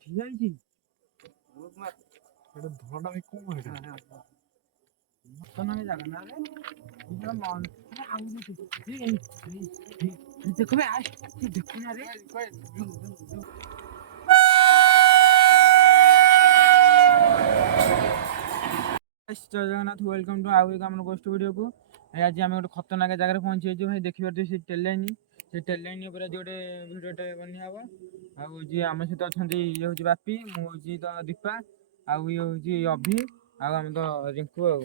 ଠିଆ ହେଇଛି এটা ধরাটা আমি কম এটা মতনই জায়গা না রে এটা মন আউজি দেখো বে আয় তুই দেখো না রে জয় জগন্নাথ ওয়েলকম টু ଆଉ ଏକ ଆମର ଗୋଷ୍ଠୀ ଭିଡ଼ିଓକୁ ଆଜି ଆମେ ଗୋଟେ ଖତରନାକ ଜାଗାରେ ପହଞ୍ଚିଯାଇଛୁ ଭାଇ ଦେଖିପାରୁଛୁ ସେ ଟେଲ୍ ଲାଇନ୍ ଉପରେ ଆଜି ଗୋଟେ ଭିଡ଼ିଓଟେ ବନିଆ ହବ ଆଉ ଯିଏ ଆମ ସହିତ ଅଛନ୍ତି ଇଏ ହେଉଛି ବାପି ମୁଁ ହେଉଛି ତ ଦୀପା ଆଉ ଇଏ ହେଉଛି ଅଭି ଆଉ ଆମେ ତ ରିଙ୍କୁ ଆଉ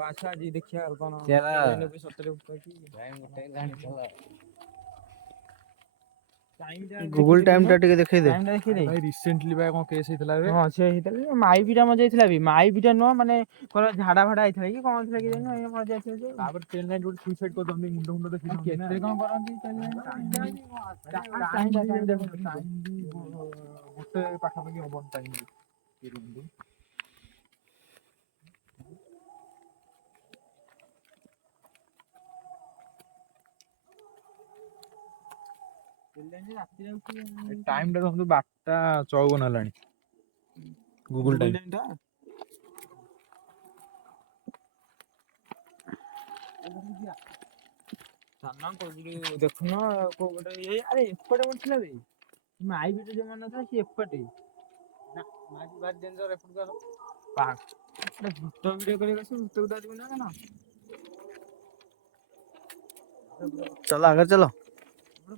ଆଚ୍ଛା ଆଜି ଦେଖିବା ଆଉ କ'ଣ ସତରେ गूगल टाइम टा टिके देखै दे भाई रिसेंटली भाई कोन केस हेतला बे हां से हेतला माईबीटा मजा हेतला बे माईबीटा न माने कोरा झाडा भाडा हेतला कि कोन हेतला कि जानो ए मजा हेतला जे तापर ट्रेन लाइन रोड सुसाइड को दम मुंड मुंड देखि केते कोन करंती टाइम गोटे पाखा पाखी हबन टाइम टाइम टा देखो 12:54 हलानी गूगल टाइम टा सामान को देखुन को गोटे ए अरे एपटे उठला बे माई बिटे जे मन था से एपटे ना माई बार डेंजर एपट कर पाक अरे भूत वीडियो करे गसे भूत उड़ा दिबो ना ना चलो आगे चलो ये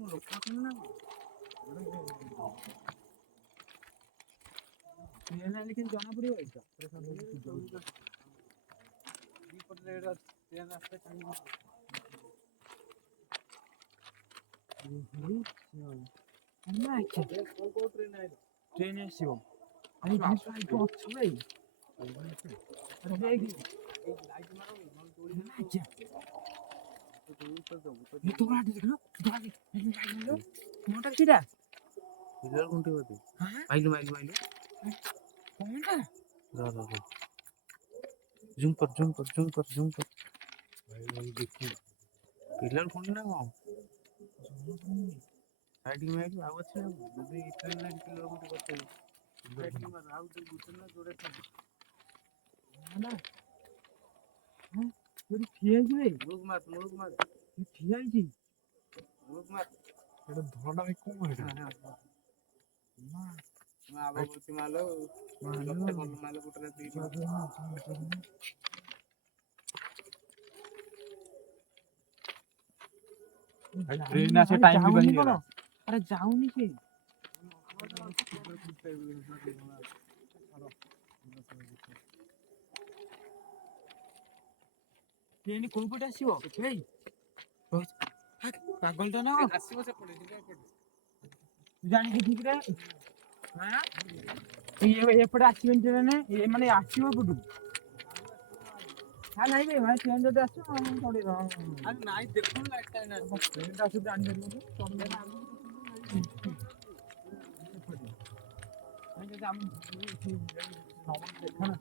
लेकिन जाना पड़ेगा इसका ट्रेन आसियो अरे लाइट को अच्छे भाई अरे देख लाइट मारो ये तो बड़ा देखो मोटा किडा इधर गुंटी होती हां माइलू कोनटा रा जूम कर भाई देखो पिलर कोन ना को साइड में आइल आवाज से यदि ट्रेन लाइन पिलर गुंटी करते साइड में राउ तो गुटन ना जोड़े था ना हां थोड़ी ठिया जी मुलुक मत ठिया जी मुलुक मत এটা ধরাটা আমি কম এটা মা আবাবতী মালো লক্ষে বল মালো গুটরে দি ट्रेन আছে টাইম দিবানি কোন আরে যাওনি সে ट्रेन কোন পଟେ আসিব ভাই পাগলটা না আসিব সে পড়ে দিবে জানি কি ঠিক রে হ্যাঁ এপଟେ ଆସିବେନି ट्रेन ଏ ମାନେ ଆସିବ ପଟୁ हां नहीं भाई भाई ट्रेन जदि आछो हम थोड़ी रह अरे नहीं देखो लाइट टाइम ना ट्रेन ता सुध जानि देबो तो नहीं जदि हम नॉर्मल देखो ना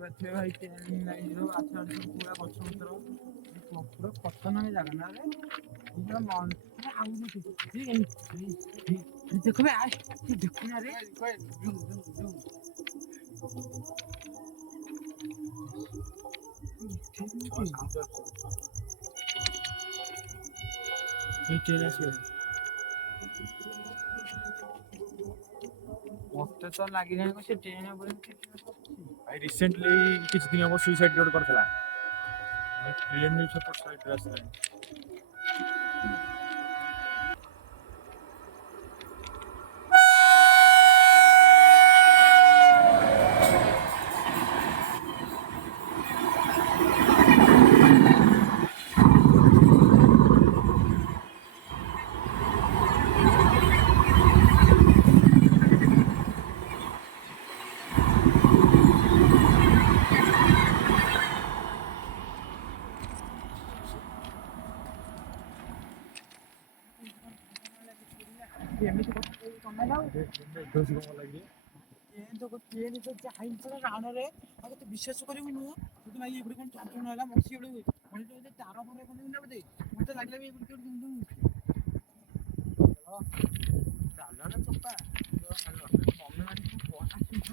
देखिबे भाई ट्रेन लाइन रो आछा पूरा पछपत्र पूरा खतरनाक जगह ना रे पूरा मन आउजी देखो बे आय तू देखो ना रे मत तो लगी से ट्रेन भाई रिसेंटली किछ दिन हम सुसाइड रोड करथला ट्रेन में सपोर्ट साइड रास्ता ଏମିତି କଥା କହି ତମେ ନା ଦୋଷୀ କଣ ଲାଗି ट्रेन तो जाइन्छ राणरे अब तो विश्वास गरिबु नु तो भाई एबडी कोन चंचन होला मसी एबडी कोन तो ତାର ପରେ କଣ ବୋଧେ ମତେ ଲାଗିଲା ବି ଏପଟେ କେଉଠି ଧୁମ ଧୁମ ଚାଲ ନା ଚୋପା ଚାଲ ତମେ ମାନେ କଣ ତମେ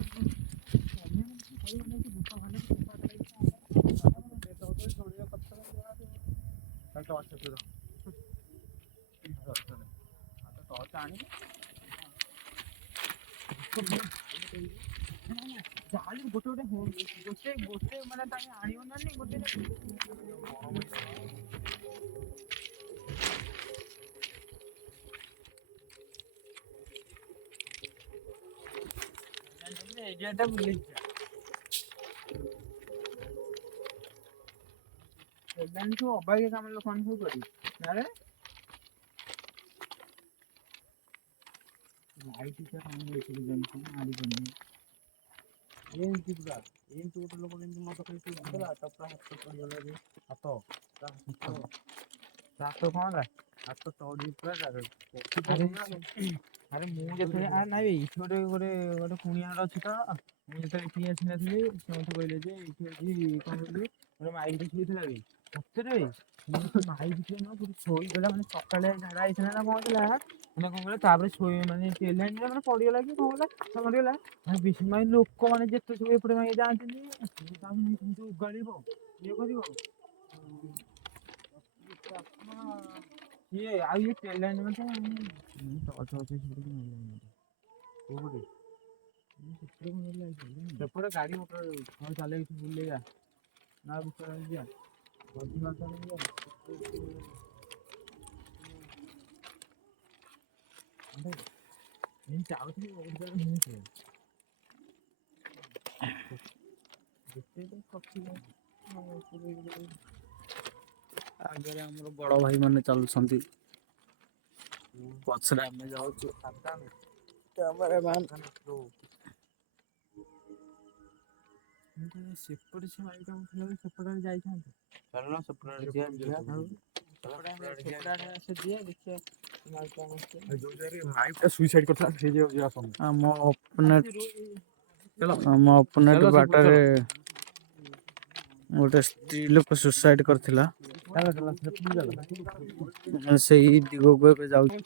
ମାନେ କଣ କହିବ ନାଇଁ କି ଭୂତ ଭାଲେ ଚୋପା ଟର୍ଚ୍ଚ ଆଣିବି ଯାହାହେଲେ ଗୋଟେ ମାନେ ତମେ ଆଣିବ ନା ନାଇଁ ଗୋଟେ ଏରିଆଟା ବୁଲେଇଛି ସବୁ ଅବାଗିଆ କାମ ଲୋକମାନେ ସବୁ କରିବେ ଆରେ ଲାଇଟ୍ ଟା କାମ ଦେଇଥିଲି ଯେମିତି ମାରିବନି ଏମିତି ପୁରା ଏମିତି ଗୋଟେ ଲୋକ ଯେମିତି ମଦ ଖାଇ ଶୋଇଥିଲା ତା ପୁରା ହାତ ପଡ଼ିଗଲା ଯେ ହାତ ତା ରାତ କଣ ହେଲା ହାତ ତଳି ପୁରା ଆରେ ମୁଁ ଯେତେବେଳେ ନାଇଁ ଏଇଠି ଗୋଟେ କୁଣିଆ ଘର ଅଛି ତ ମୁଁ ଯେତେବେଳେ ଏଠିକି ଆସିନଥିଲି ସେ ମତେ କହିଲେ ଯେ ଏଇଠି ଅଛି କଣ କହିଲୁ ଗୋଟେ ମାଇକ ଶୋଇଥିଲା ବେ ସତରେ ମାଇକ ଶୋଇଥିଲା ମାନେ ସକାଳେ ଝାଡା ହେଇଥିଲା ନା କଣ ହେଇଥିଲା ମାନେ କଣ କହିଲ ତାପରେ ମାନେ ଟେଲାଇନରେ ମାନେ ପଡିଗଲା କି କଣ ହେଲା ମରିଗଲା ମାନେ ଲୋକମାନେ ଯେତେ ସବୁ ଏପଟେ ମାଇକି ଯାଆନ୍ତିନି ଉଗାଳିବ ଇଏ କରିବ ଇଏ ଆଉ ଇଏ ଟେଲାଇନ ମାନେ କୋଉପଟେ ସେପଟେ ଗାଡି ମଟର ହଁ ଚାଲ ଏଇଠି ବୁଲେଇବା ନା ବିଷୟ ଯିବା ଭୋଜି ଭାତ ଯିବା ଯାଉଥିଲି ଓଡିଶାରେ ମୁଁ ଆଗରେ ଆମର ବଡ ଭାଇ ମାନେ ଚାଲୁଛନ୍ତି ପଛରେ ଆମେ ଯାଉଛୁ ସେପଟେ ସେ ମାଇକ ଥିଲା ସେପଟେ ଯାଇଥାନ୍ତେ ଚାଲୁନ ସେପଟେ ଆଡେ ଯିବା ଦେଖିବା ସୁଇସାଇଡ କରିଥିଲା ସେଇ ଯିବା ଆମ ଅପୋନେଣ୍ଟ ବାଟରେ ଗୋଟେ ସ୍ତ୍ରୀ ଲୋକ ସୁସାଇଡ କରିଥିଲା ସେଇ ଦିଗକୁ ଏବେ ଯାଉଛି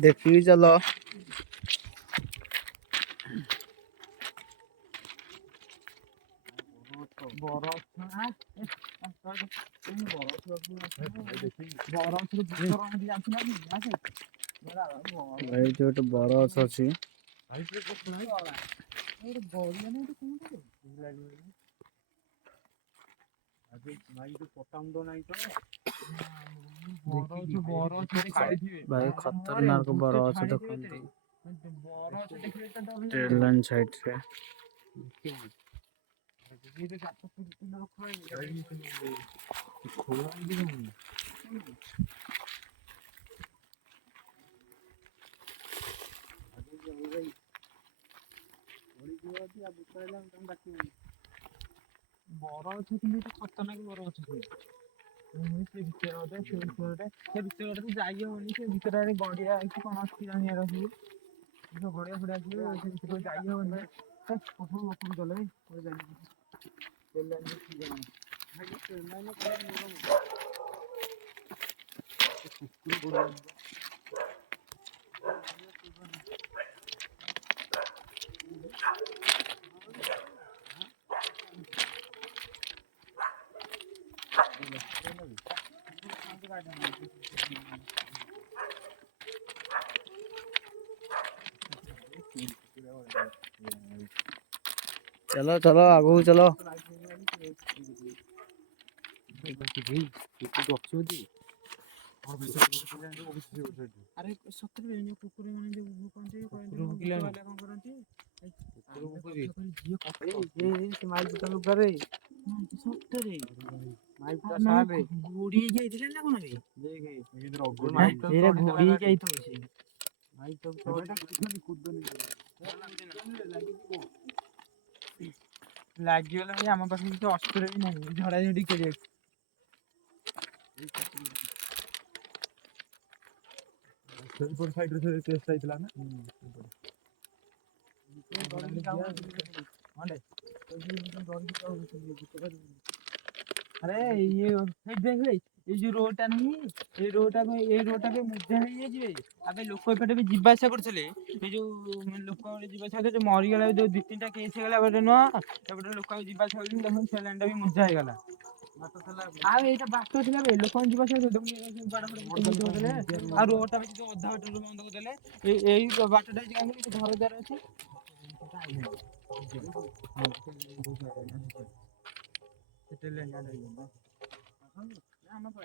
ଦେଖିକି ଚାଲ ଏଇଠି ଗୋଟେ ବରଗଛ ଅଛି ଭାଇ ଖତରନାକ ବରଗଛ ଦେଖନ୍ତୁ ଟ୍ରେନ୍ ଲାଇନ୍ ସାଇଡରେ ବର ଅଛି କିନ୍ତୁ ଖତରନାକ ବର ଅଛି ସେ ଭିତରେ ସେ ଭିତରେ ଯାଇ ହବନି ସେ ଭିତରେ ଗଡିଆ ଅଛି କଣ ଅଛି ଜାଣିବାର ଅଛି ଗଡିଆ ଫଡିଆ ଅଛି ସେ ଭିତରେ ଯାଇ ହବନି ଉପରକୁ ଗଲେ चलो चलो आगू चलो ଆରେ ସତରେ କୁକୁର ମାନେ ଯୋଉ ଭୁକନ୍ତି କଣ କରନ୍ତି ସତରେ ଘୋଡି ହେଇକି ଯାଇଥିଲେ ନା କଣ ଘୋଡି ହେଇକି ଯାଇଥିବ ସେ ଲାଗିଗଲା ଭାଇ ଆମ ପାଖରେ କିଛି ଅସ୍ତ୍ର ବି ନାହିଁ ଝଡାଝଡି କରିବାକୁ ସେଇପଟ ସାଇଡରେ ସେ କେସ୍ ହେଇଥିଲା ନା। अरे ये देख भाई ये जो रोडटा नहीं ये रोडटा मुद्दा ହେଇଯାଇଛି ଆବେ ଲୋକ ଏପଟେ ବି ଯିବା ଆସିବା କରୁଥିଲେ ଏ ଯୋଉ ଲୋକ ଯିବା ଆସିବା ଯୋଉ ମରିଗଲା ଯୋଉ ଦି ତିନିଟା କେସ୍ ହେଇଗଲା ଏପଟେ ନୁହଁ ଏପଟେ ଲୋକ ଯିବା ଆସିବା କରୁଛନ୍ତି ଦେଖୁନ ସେ ଲାଇନଟା ବି ମୁଦ୍ଦା ହେଇଗଲା ଆଉ ଏଇଟା ବାଟ ଥିଲା ବେ ଲୋକ ଯିବା ଆସିବା କରୁଥିଲେ ଆଉ ରୋଡଟା ବି ଅଧା ବାଟରୁ ବନ୍ଦ କରିଦେଲେ ଏଇ ବାଟଟା ହେଇଛି କାହିଁକି ଘର ଦ୍ୱାର ଅଛି Hotel lain ada juga. Nama apa?